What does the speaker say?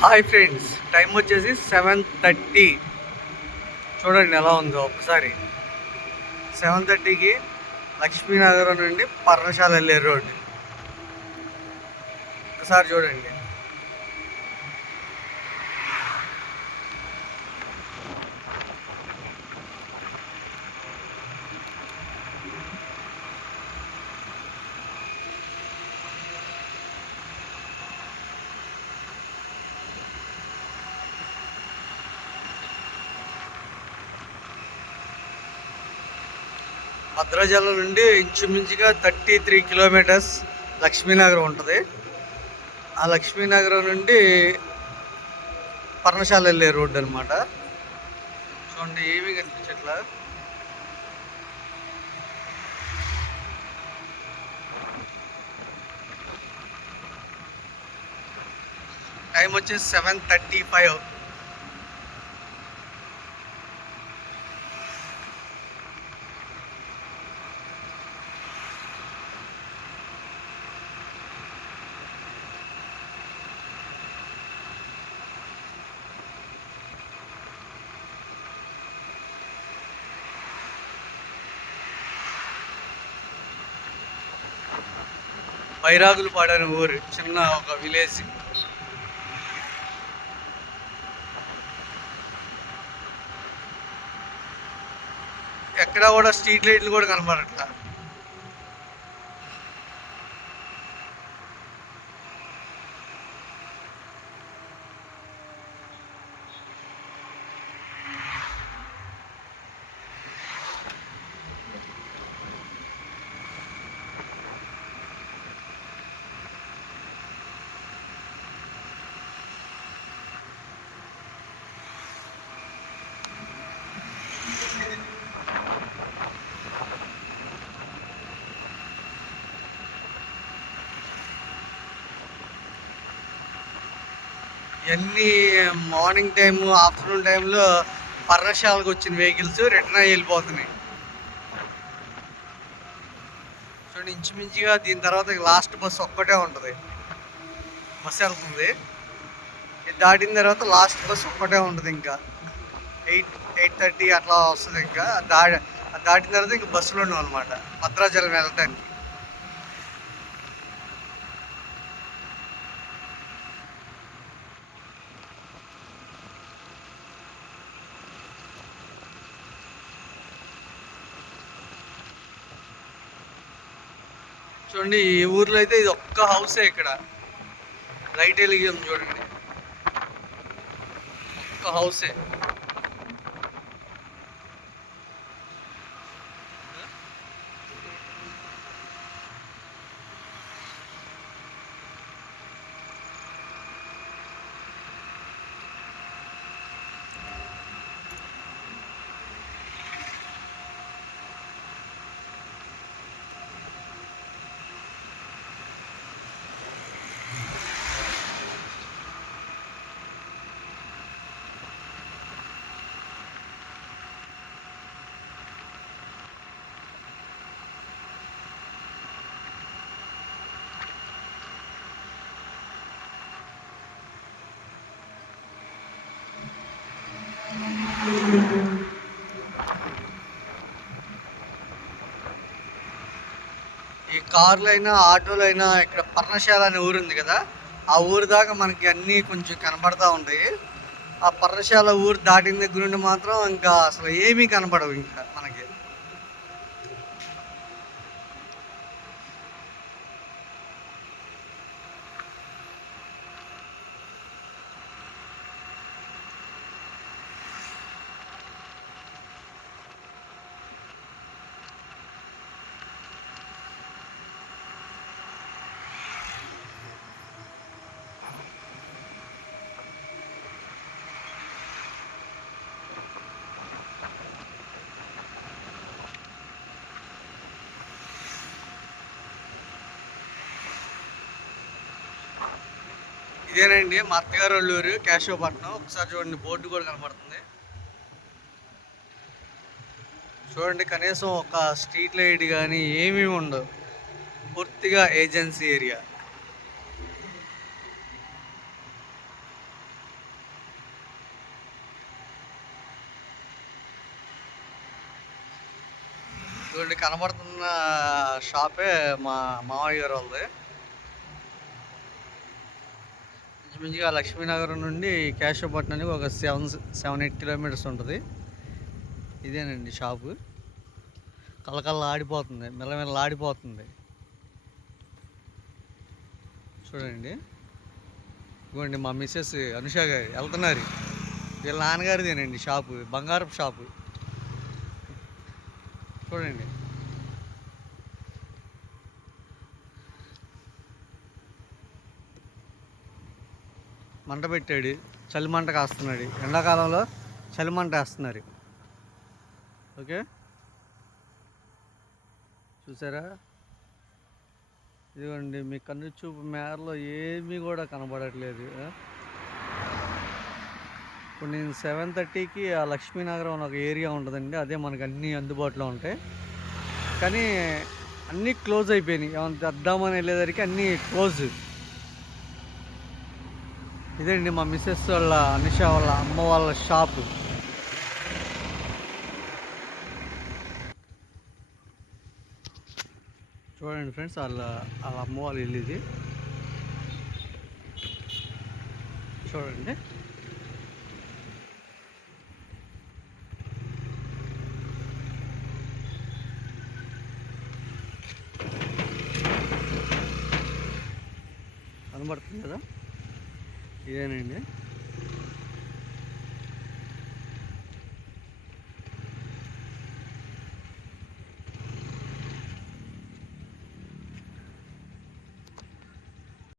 Hi friends time వచ్చేసి seven thirty. చూడండి ఎలా ఉందో ఒకసారి. సెవెన్ థర్టీకి లక్ష్మీనగరం నుండి పర్ణశాల వెళ్ళే రోడ్డు ఒకసారి చూడండి. భద్రాచలం నుండి ఇంచుమించుగా థర్టీ త్రీ కిలోమీటర్స్ లక్ష్మీనగరం ఉంటుంది. ఆ లక్ష్మీనగరం నుండి పర్ణశాల వెళ్ళే రోడ్డు అనమాట చూడండి ఏమీ కనిపించట్లా. టైం వచ్చేసి సెవెన్ థర్టీ ఫైవ్. బైరాగులు పాడని ఊరు చిన్న ఒక విలేజ్ ఎక్కడ కూడా స్ట్రీట్ లైట్లు కూడా కనపడట్లా ఇవన్నీ మార్నింగ్ టైము ఆఫ్టర్నూన్ టైంలో పర్ణశాలకు వచ్చిన వెహికల్స్ రిటర్న్ అయ్యి వెళ్ళిపోతున్నాయి. చూడండి ఇంచుమించుగా దీని తర్వాత లాస్ట్ బస్సు ఒక్కటే ఉంటుంది. బస్సు వెళ్తుంది. ఇది దాటిన తర్వాత లాస్ట్ బస్సు ఒక్కటే ఉంటుంది ఇంకా. ఎయిట్ ఎయిట్ థర్టీ అట్లా వస్తుంది ఇంకా. దా దాటిన తర్వాత ఇంకా బస్సులో ఉన్నాం అనమాట భద్రాచలం వెళ్ళటానికి. చూడండి ఈ ఊర్లో అయితే ఇది ఒక్క హౌసే ఇక్కడ. లైట్ వెలిగాం చూడండి. ఒక్క హౌసే ఈ కార్లు అయినా ఆటోలు అయినా ఇక్కడ పర్ణశాల అనే ఊరు ఉంది కదా ఆ ఊరు దాకా మనకి అన్నీ కొంచెం కనపడతా ఉంటాయి. ఆ పర్ణశాల ఊరు దాటిన దగ్గర నుండి మాత్రం ఇంకా అసలు ఏమీ కనపడవు ఇంకా మనకి. ఇదేనండి మా అత్తగారు వాళ్ళూరు కేశవపట్నం. ఒకసారి చూడండి బోర్డు కూడా కనబడుతుంది చూడండి కనీసం ఒక స్ట్రీట్ లైట్ కానీ ఏమీ ఉండవు. పూర్తిగా ఏజెన్సీ ఏరియా. చూడండి కనబడుతున్న షాపే మా మామయ్య గారు వాళ్ళది. ఇంచుమించుగా లక్ష్మీనగర్ నుండి కేశవపట్నానికి ఒక సెవెన్ సెవెన్ ఎయిట్ కిలోమీటర్స్ ఉంటుంది. ఇదేనండి షాపు. కలకల్లా ఆడిపోతుంది మెల్లమెల్ల ఆడిపోతుంది. చూడండి. ఇదిగోండి మా మిస్సెస్ అనుష గారు వెళ్తున్నారు. వీళ్ళ నాన్నగారిదేనండి షాపు బంగారపు షాపు. చూడండి. మంట పెట్టాడు చలి మంట కాస్తున్నాడు. ఎండాకాలంలో చలి మంట వేస్తున్నారు. ఓకే? చూసారా? ఇదిగోండి మీ కన్ను చూపు మేరలో ఏమీ కూడా కనబడట్లేదు. ఇప్పుడు నేను సెవెన్ థర్టీకి ఆ లక్ష్మీనగరం అని ఒక ఏరియా ఉంటుందండి. అదే మనకు అన్నీ అందుబాటులో ఉంటాయి. కానీ అన్నీ క్లోజ్ అయిపోయినాయి. ఏమైనా తెద్దామని వెళ్ళేసరికి అన్నీ క్లోజ్. ఇదండి మా మిస్సెస్ వాళ్ళ అనిష వాళ్ళ అమ్మ వాళ్ళ షాపు చూడండి ఫ్రెండ్స్ వాళ్ళ వాళ్ళ అమ్మ వాళ్ళ ఇల్లు ఇది. చూడండి. కనబడుతుంది కదా? ఇదేనండి.